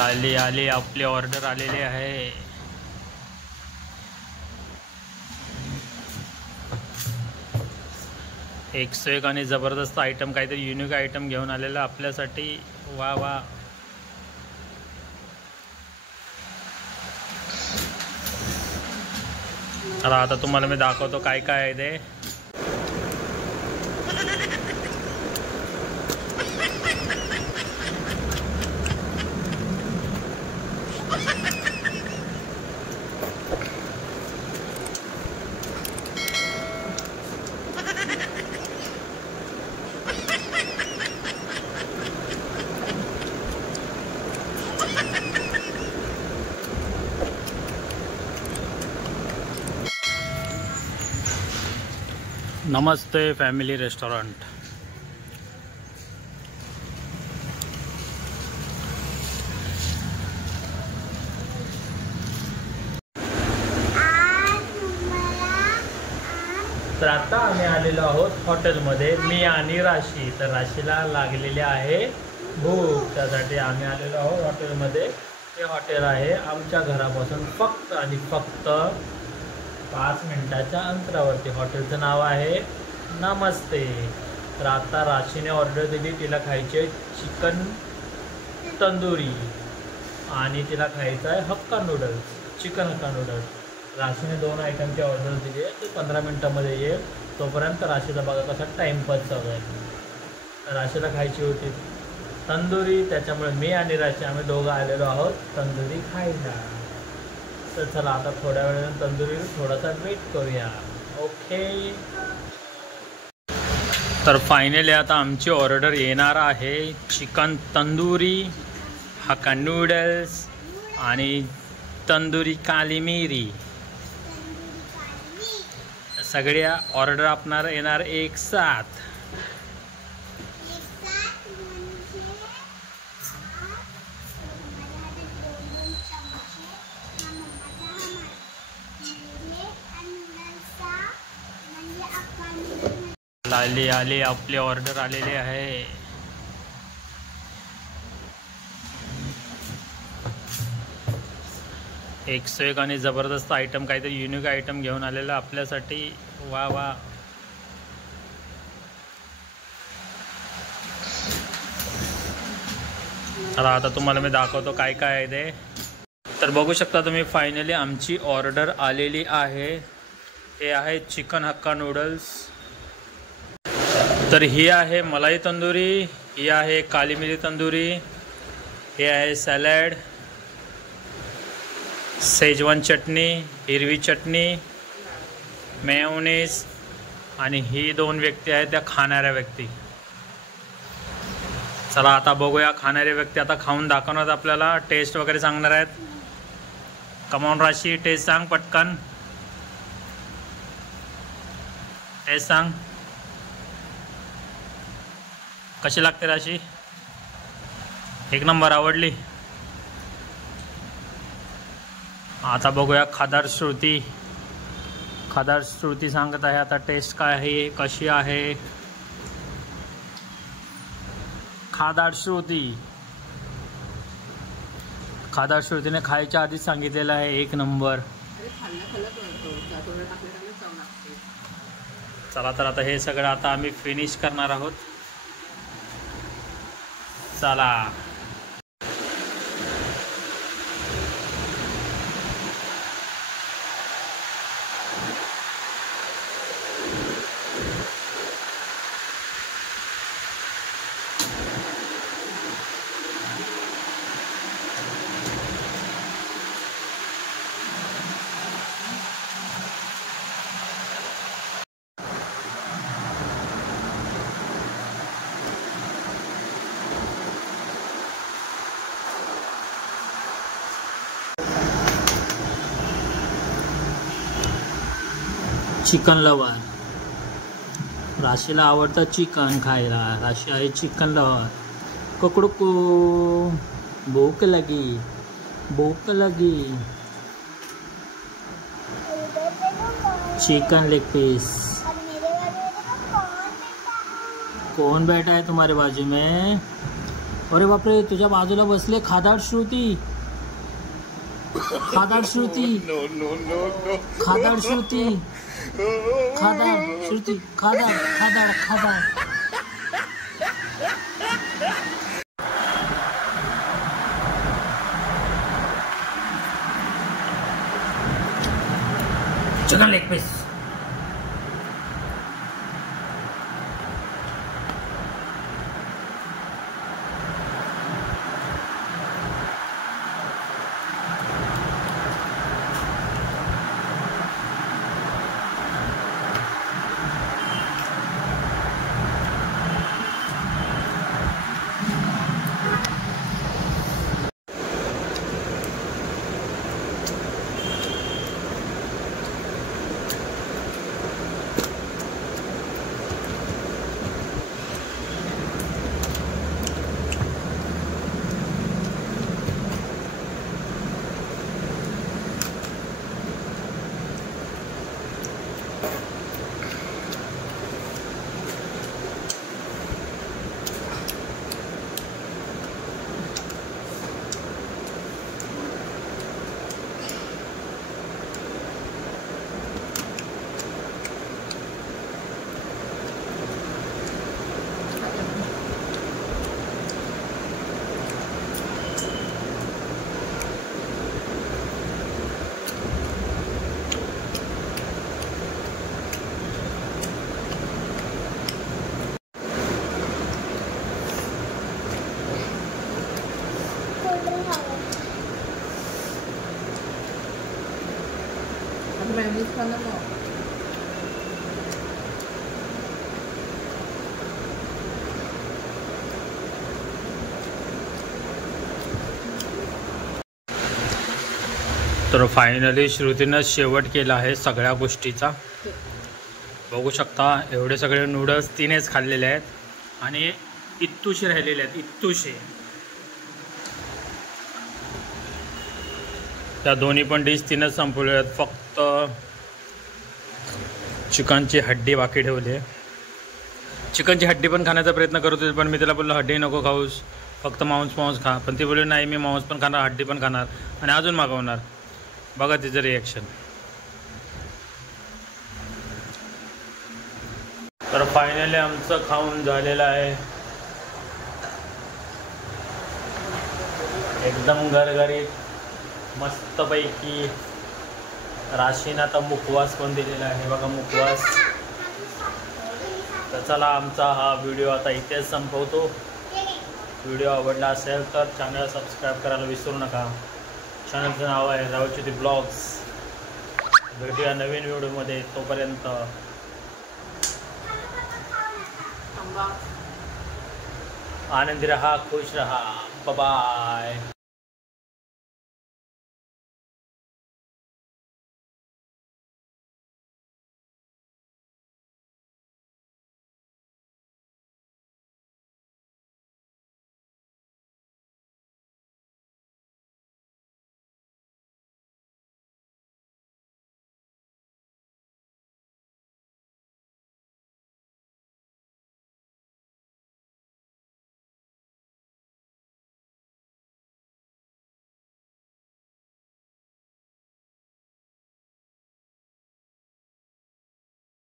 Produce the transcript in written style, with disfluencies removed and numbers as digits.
आली आपली ऑर्डर आलेली आहे। एक आणि जबरदस्त आयटम, काहीतरी युनिक आयटम घेऊन आलेला आपल्यासाठी। वा वा। तर आता तुम्हाला मी दाखवतो काय काय आहे ते। नमस्ते फॅमिली रेस्टोरेंट। तर आता आम्ही आलेलो आहोत हॉटेलमध्ये, मी आणि राशी। तर राशीला लागलेली आहे भूक, त्यासाठी आम्ही आलेलो आहोत हॉटेलमध्ये। हे हॉटेल आहे आमच्या घरापासून फक्त आणि फक्त 5 मिनिटाच्या अंतरावरती। हॉटेलचं नाव आहे नमस्ते। तर आता राशीने ऑर्डर दिली, तिला खायचे चिकन तंदुरी आणि तिला खायचं आहे hakka noodles, chicken hakka noodles. राशीने 2 आयटमची ऑर्डर दिली आहे, ती 15 मिनिटामध्ये येईल। तोपर्यंत राशीला बघा कसा टाईमपास चालू आहे। राशीला खायची होती तंदुरी, त्याच्यामुळे मी आणि राशी आम्ही दोघं आलेलो आहोत तंदुरी खायला। तर चला आता थोड्या वेळाने तंदुरी थोडासा वेट करूया। ओके। तर फायनली आता आमची ऑर्डर येणार आहे चिकन तंदुरी, हक्का नूडल्स आणि तंदुरी काली मिरी। सगळ्या ऑर्डर आपणाला येणार एक साथ। आली आपली ऑर्डर आलेली आहे। एक आणि जबरदस्त आयटम, काहीतरी युनिक आयटम घेऊन आलेला आपल्यासाठी। वा वा। तर आता तुम्हाला मी दाखवतो काय काय आहे ते। तर बघू शकता तुम्ही, फायनली आमची ऑर्डर आलेली आहे। हे आहे चिकन हक्का नूडल्स। तर ही आहे मलाई तंदुरी, ही आहे काली मिरी तंदुरी, हे आहे सॅलड, शेजवान चटणी, हिरवी चटणी, मेयोनीज आणि ही 2 व्यक्ती आहेत त्या खाणाऱ्या व्यक्ती। चला आता बघूया, खाणारे व्यक्ती आता खाऊन दाखवणार आपल्याला, टेस्ट वगैरे सांगणार आहेत। कमॉन राशी, टेस्ट सांग पटकन, टेस्ट सांग कशी लागते राशी? एक नंबर, आवडली? आता बघूया खादार श्रुती सांगत आहे आता टेस्ट काय आहे, कशी आहे खादार श्रुतीने खायच्या आधीच सांगितलेलं आहे 1 नंबर। चला तर आता हे सगळं आता आम्ही फिनिश करणार आहोत। चला चिकन लवर, राशीला आवडतं चिकन खायला। राशी आहे चिकन लवर। कुकडुकू, भूक लगी। Chicken leg piece. कौन बैठा है तुम्हारे बाजू में? अरे बापरे, तुझ्या बाजूला बसले खादाड श्रुती. खादाड श्रुती. खादाड श्रुती. खादाड श्रुती. खादाड खादाड खादाड. Chicken leg piece. तर फायनली श्रुतीनं शेवट केला आहे सगळ्या गोष्टीचा. बघू शकता एवढे सगळे नूडल्स तिनेच खाल्लेले आहेत आणि इत्तुशे राहिलेले आहेत. इत्तुशे त्या दोन्ही पण डिश तिनेच संपवल्या आहेत. फक्त चिकनची हड्डी बाकी ठेवली आहे. चिकनची हड्डी पण खाण्याचा प्रयत्न करत होते पण मी तिला बोललो हड्डी नको खाऊस, फक्त मांस खा. पण ती बोलली नाही मी मांस पण खाणार, हड्डी पण खाणार आणि अजून मागवणार. बघा तिचं रिॲक्शन. तर फायनली आमचं खाऊन झालेलं आहे. एकदम गरगरीत मस्तपैकी. राशीनं तर मुखवास पण दिलेला आहे बघा, मुखवास. तर चला आमचा हा व्हिडिओ आता इथेच संपवतो. व्हिडिओ आवडला असेल तर चॅनल सबस्क्राईब करायला विसरू नका. चॅनलचं नाव आहे रावचुती ब्लॉग्स. भेटूया नवीन व्हिडिओमध्ये. तोपर्यंत आनंदी रहा, खुश रहा. बाय.